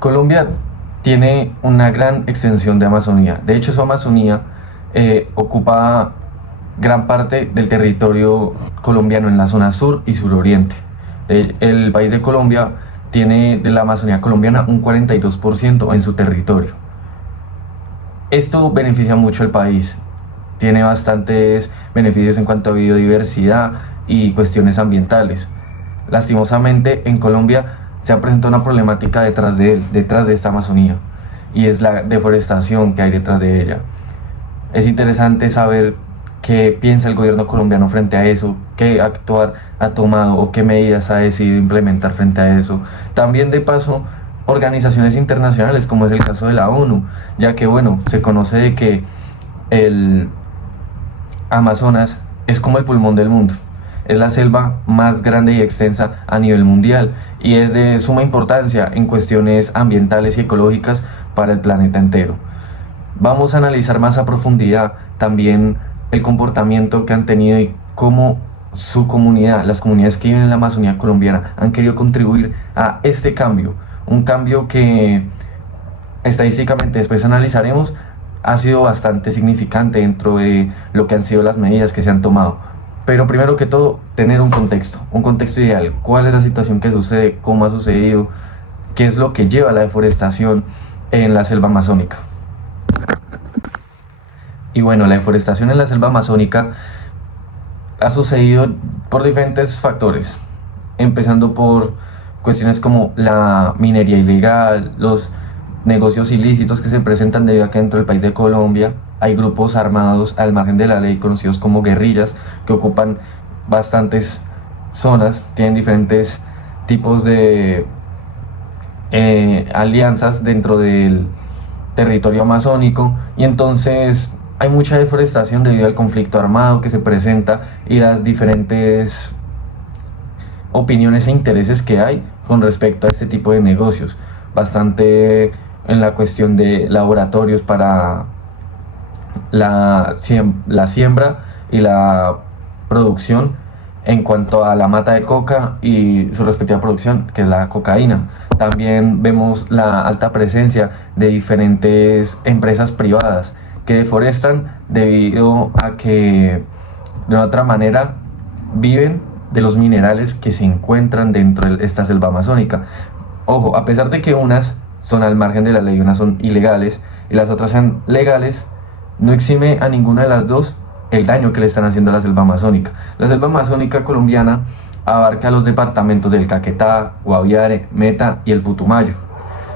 Colombia tiene una gran extensión de Amazonía. De hecho, su Amazonía ocupa gran parte del territorio colombiano en la zona sur y suroriente. El país de Colombia tiene de la Amazonía colombiana un 42% en su territorio. Esto beneficia mucho al país. Tiene bastantes beneficios en cuanto a biodiversidad y cuestiones ambientales. Lastimosamente, en Colombia se ha presentado una problemática detrás de esta Amazonía, y es la deforestación que hay detrás de ella. Es interesante saber qué piensa el gobierno colombiano frente a eso, qué actuar ha tomado o qué medidas ha decidido implementar frente a eso. También de paso, organizaciones internacionales como es el caso de la ONU, ya que bueno, se conoce de que el Amazonas es como el pulmón del mundo. Es la selva más grande y extensa a nivel mundial y es de suma importancia en cuestiones ambientales y ecológicas para el planeta entero. Vamos a analizar más a profundidad también el comportamiento que han tenido y cómo su comunidad, las comunidades que viven en la Amazonía colombiana, han querido contribuir a este cambio. Un cambio que estadísticamente después analizaremos ha sido bastante significante dentro de lo que han sido las medidas que se han tomado. Pero primero que todo, tener un contexto ideal. ¿Cuál es la situación que sucede? ¿Cómo ha sucedido? ¿Qué es lo que lleva a la deforestación en la selva amazónica? Y bueno, la deforestación en la selva amazónica ha sucedido por diferentes factores, empezando por cuestiones como la minería ilegal, los negocios ilícitos que se presentan debido a que dentro del país de Colombia hay grupos armados al margen de la ley conocidos como guerrillas que ocupan bastantes zonas, tienen diferentes tipos de alianzas dentro del territorio amazónico, y entonces hay mucha deforestación debido al conflicto armado que se presenta y las diferentes opiniones e intereses que hay con respecto a este tipo de negocios. Bastante en la cuestión de laboratorios para la siembra y la producción en cuanto a la mata de coca y su respectiva producción, que es la cocaína. También vemos la alta presencia de diferentes empresas privadas que deforestan debido a que de otra manera viven de los minerales que se encuentran dentro de esta selva amazónica. Ojo, a pesar de que unas son al margen de la ley, unas son ilegales y las otras son legales, no exime a ninguna de las dos el daño que le están haciendo a la selva amazónica. La selva amazónica colombiana abarca los departamentos del Caquetá, Guaviare, Meta y el Putumayo.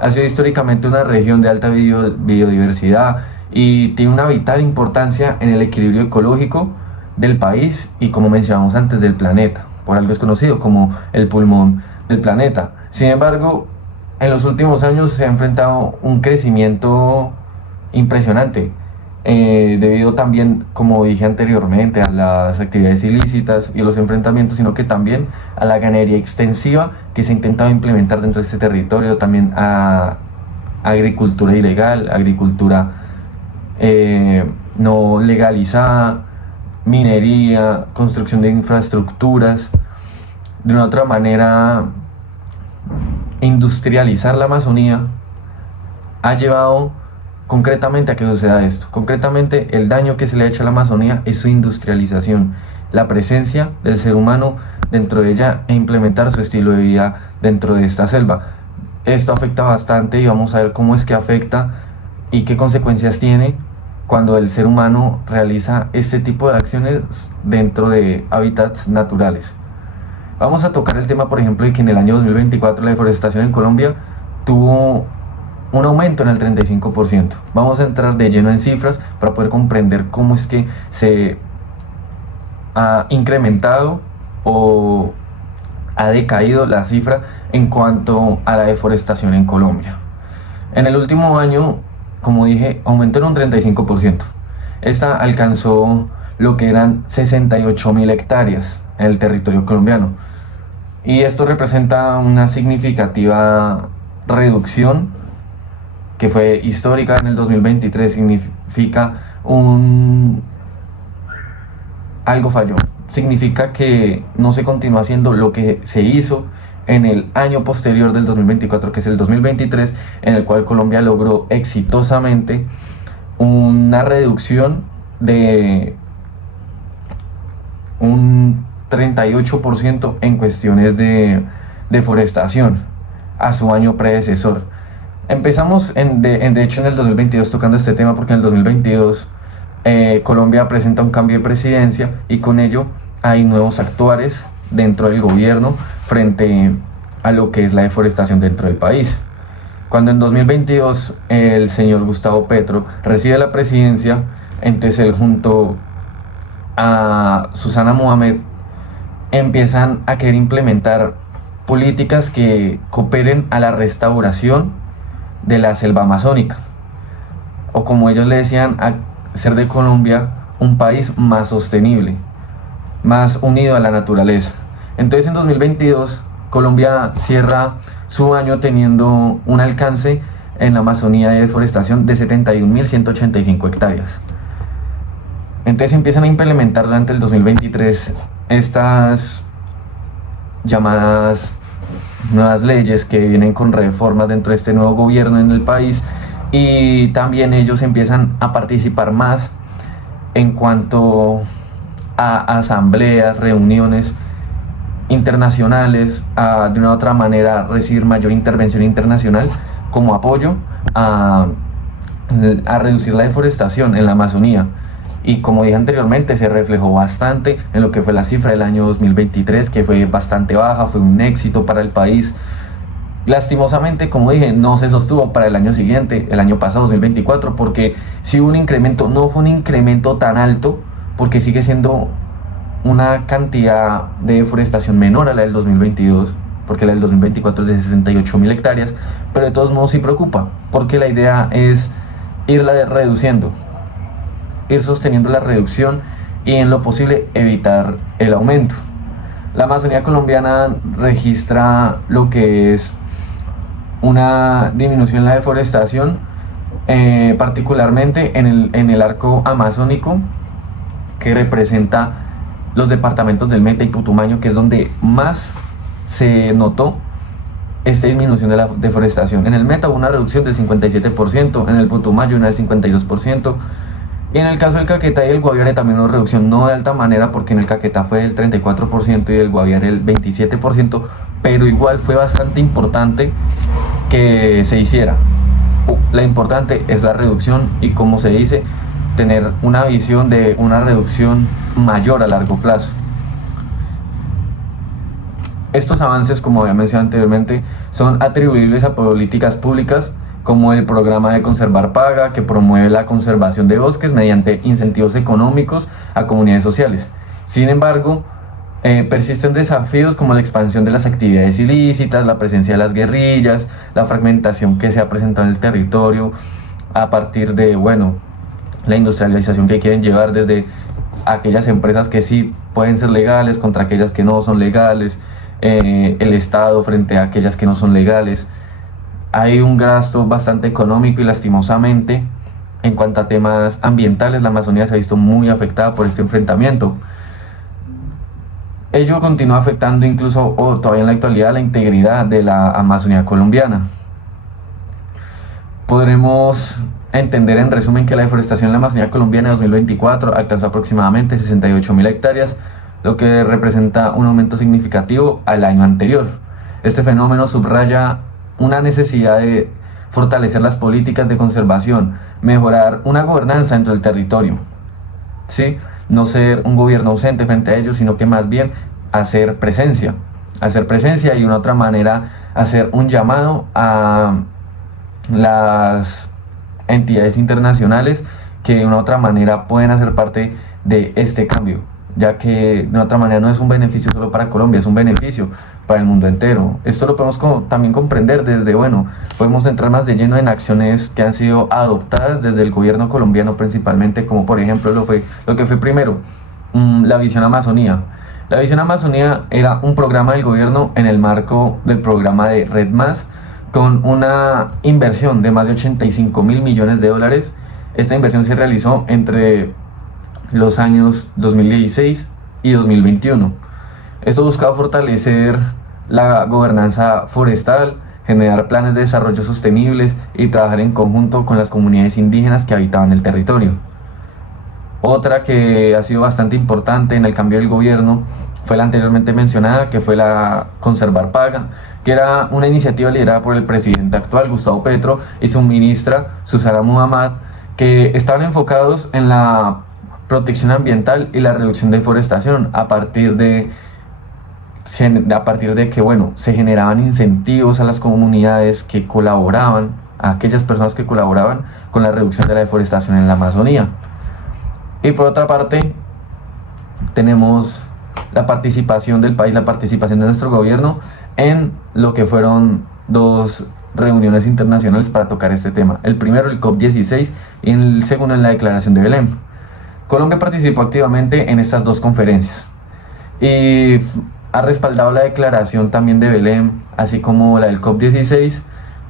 Ha sido históricamente una región de alta biodiversidad y tiene una vital importancia en el equilibrio ecológico del país y, como mencionamos antes, del planeta. Por algo es conocido como el pulmón del planeta. Sin embargo, en los últimos años se ha enfrentado un crecimiento impresionante, debido también, como dije anteriormente, a las actividades ilícitas y los enfrentamientos, sino que también a la ganadería extensiva que se ha intentado implementar dentro de este territorio, también a agricultura ilegal, agricultura no legalizada, minería, construcción de infraestructuras. De una otra manera, industrializar la Amazonía ha llevado concretamente a que suceda esto. Concretamente, el daño que se le ha hecho a la Amazonía es su industrialización, la presencia del ser humano dentro de ella e implementar su estilo de vida dentro de esta selva. Esto afecta bastante y vamos a ver cómo es que afecta y qué consecuencias tiene cuando el ser humano realiza este tipo de acciones dentro de hábitats naturales. Vamos a tocar el tema, por ejemplo, de que en el año 2024 la deforestación en Colombia tuvo un aumento en el 35%. Vamos a entrar de lleno en cifras para poder comprender cómo es que se ha incrementado o ha decaído la cifra en cuanto a la deforestación en Colombia. En el último año, como dije, aumentó en un 35%. Esta alcanzó lo que eran 68.000 hectáreas en el territorio colombiano. Y esto representa una significativa reducción que fue histórica en el 2023. Significa algo falló. Significa que no se continúa haciendo lo que se hizo en el año posterior del 2024, que es el 2023, en el cual Colombia logró exitosamente una reducción de un 38% en cuestiones de deforestación a su año predecesor. Empezamos de hecho en el 2022 tocando este tema porque en el 2022 Colombia presenta un cambio de presidencia y con ello hay nuevos actuares dentro del gobierno frente a lo que es la deforestación dentro del país. Cuando en 2022 el señor Gustavo Petro recibe la presidencia, entonces él junto a Susana Mohamed empiezan a querer implementar políticas que cooperen a la restauración de la selva amazónica, o como ellos le decían, a hacer de Colombia un país más sostenible, más unido a la naturaleza. Entonces en 2022 Colombia cierra su año teniendo un alcance en la Amazonía de deforestación de 71.185 hectáreas. Entonces empiezan a implementar durante el 2023 estas llamadas nuevas leyes que vienen con reformas dentro de este nuevo gobierno en el país, y también ellos empiezan a participar más en cuanto a asambleas, reuniones internacionales, de una u otra manera recibir mayor intervención internacional como apoyo a reducir la deforestación en la Amazonía. Y como dije anteriormente, se reflejó bastante en lo que fue la cifra del año 2023, que fue bastante baja, fue un éxito para el país. Lastimosamente, como dije, no se sostuvo para el año siguiente, el año pasado, 2024, porque sí hubo un incremento, no fue un incremento tan alto, porque sigue siendo una cantidad de deforestación menor a la del 2022, porque la del 2024 es de 68.000 hectáreas, pero de todos modos sí preocupa, porque la idea es irla reduciendo, ir sosteniendo la reducción y en lo posible evitar el aumento. La Amazonía colombiana registra lo que es una disminución en la deforestación, particularmente en el arco amazónico, que representa los departamentos del Meta y Putumayo, que es donde más se notó esta disminución de la deforestación. En el Meta hubo una reducción del 57%, en el Putumayo una del 52%, y en el caso del Caquetá y el Guaviare también una reducción no de alta manera, porque en el Caquetá fue del 34% y el Guaviare el 27%, pero igual fue bastante importante que se hiciera. La importante es la reducción y, como se dice, tener una visión de una reducción mayor a largo plazo. Estos avances, como había mencionado anteriormente, son atribuibles a políticas públicas como el programa de Conservar Paga, que promueve la conservación de bosques mediante incentivos económicos a comunidades sociales. Sin embargo, persisten desafíos como la expansión de las actividades ilícitas, la presencia de las guerrillas, la fragmentación que se ha presentado en el territorio a partir de, la industrialización que quieren llevar desde aquellas empresas que sí pueden ser legales contra aquellas que no son legales, el Estado frente a aquellas que no son legales. Hay un gasto bastante económico y, lastimosamente, en cuanto a temas ambientales, la Amazonía se ha visto muy afectada por este enfrentamiento. Ello continúa afectando incluso todavía en la actualidad la integridad de la Amazonía colombiana. Podremos entender en resumen que la deforestación en la Amazonía colombiana en 2024 alcanzó aproximadamente 68.000 hectáreas, lo que representa un aumento significativo al año anterior. Este fenómeno subraya una necesidad de fortalecer las políticas de conservación, mejorar una gobernanza dentro del territorio, ¿sí? No ser un gobierno ausente frente a ellos, sino que más bien hacer presencia y de una otra manera hacer un llamado a las entidades internacionales que de una otra manera pueden hacer parte de este cambio, ya que de una otra manera no es un beneficio solo para Colombia, es un beneficio para el mundo entero. Esto lo podemos también comprender desde, podemos entrar más de lleno en acciones que han sido adoptadas desde el gobierno colombiano principalmente, como por ejemplo lo que fue primero, la Visión Amazonía. La Visión Amazonía era un programa del gobierno en el marco del programa de Red Más, con una inversión de más de 85.000 millones de dólares. Esta inversión se realizó entre los años 2016 y 2021. Esto buscaba fortalecer la gobernanza forestal, generar planes de desarrollo sostenibles y trabajar en conjunto con las comunidades indígenas que habitaban el territorio. Otra que ha sido bastante importante en el cambio del gobierno fue la anteriormente mencionada, que fue la Conservar Paga, que era una iniciativa liderada por el presidente actual, Gustavo Petro, y su ministra, Susana Muhammad, que estaban enfocados en la protección ambiental y la reducción de deforestación a partir de que, bueno, se generaban incentivos a las comunidades que colaboraban, a aquellas personas que colaboraban con la reducción de la deforestación en la Amazonía. Y por otra parte, tenemos la participación del país, la participación de nuestro gobierno en lo que fueron dos reuniones internacionales para tocar este tema. El primero, el COP16, y el segundo, en la Declaración de Belém. Colombia participó activamente en estas dos conferencias y ha respaldado la declaración también de Belém, así como la del COP16,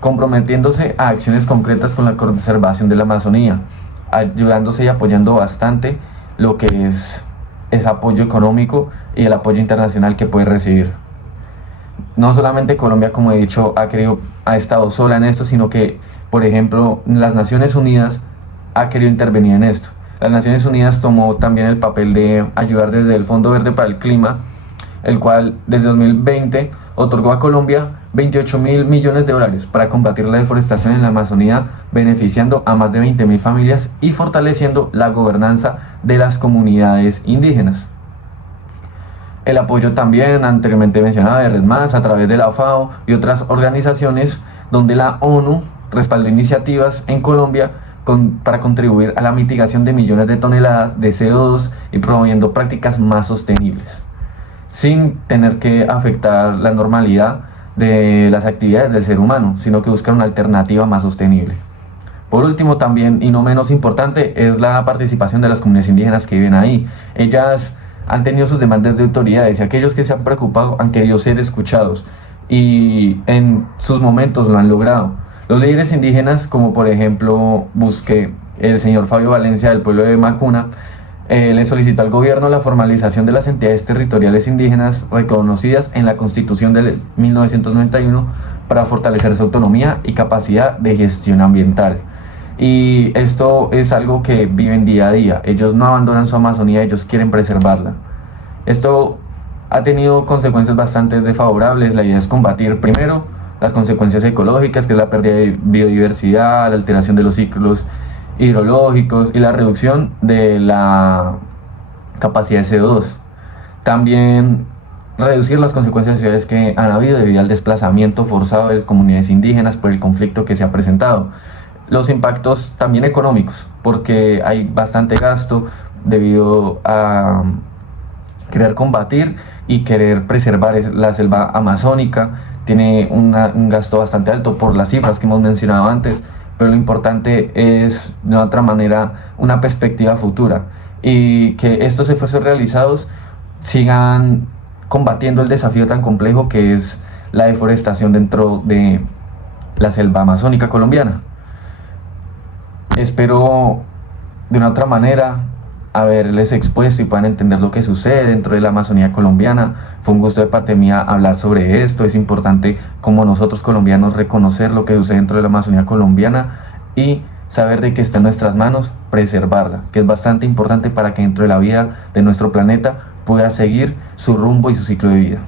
comprometiéndose a acciones concretas con la conservación de la Amazonía, ayudándose y apoyando bastante lo que es apoyo económico y el apoyo internacional que puede recibir. No solamente Colombia, como he dicho, ha estado sola en esto, sino que, por ejemplo, las Naciones Unidas ha querido intervenir en esto. Las Naciones Unidas tomó también el papel de ayudar desde el Fondo Verde para el Clima, el cual desde 2020 otorgó a Colombia 28.000 millones de dólares para combatir la deforestación en la Amazonía, beneficiando a más de 20.000 familias y fortaleciendo la gobernanza de las comunidades indígenas. El apoyo también anteriormente mencionado de Red Más a través de la FAO y otras organizaciones, donde la ONU respaldó iniciativas en Colombia para contribuir a la mitigación de millones de toneladas de CO2 y promoviendo prácticas más sostenibles, sin tener que afectar la normalidad de las actividades del ser humano, sino que buscar una alternativa más sostenible. Por último, también, y no menos importante, es la participación de las comunidades indígenas que viven ahí. Ellas han tenido sus demandas de autoridades y aquellos que se han preocupado han querido ser escuchados y en sus momentos lo han logrado. Los líderes indígenas, como por ejemplo el señor Fabio Valencia del pueblo de Macuna, le solicitó al gobierno la formalización de las entidades territoriales indígenas reconocidas en la Constitución de 1991 para fortalecer su autonomía y capacidad de gestión ambiental. Y esto es algo que viven día a día. Ellos no abandonan su Amazonía, ellos quieren preservarla. Esto ha tenido consecuencias bastante desfavorables. La idea es combatir primero las consecuencias ecológicas, que es la pérdida de biodiversidad, la alteración de los ciclos hidrológicos y la reducción de la capacidad de CO2. También reducir las consecuencias sociales que han habido debido al desplazamiento forzado de las comunidades indígenas por el conflicto que se ha presentado. Los impactos también económicos, porque hay bastante gasto debido a querer combatir y querer preservar la selva amazónica. Tiene un gasto bastante alto por las cifras que hemos mencionado antes, pero lo importante es, de otra manera, una perspectiva futura y que estos esfuerzos realizados sigan combatiendo el desafío tan complejo que es la deforestación dentro de la selva amazónica colombiana. Espero de una otra manera haberles expuesto y puedan entender lo que sucede dentro de la Amazonía colombiana. Fue un gusto de parte mía hablar sobre esto. Es importante, como nosotros colombianos, reconocer lo que sucede dentro de la Amazonía colombiana y saber de que está en nuestras manos preservarla, que es bastante importante para que dentro de la vida de nuestro planeta pueda seguir su rumbo y su ciclo de vida.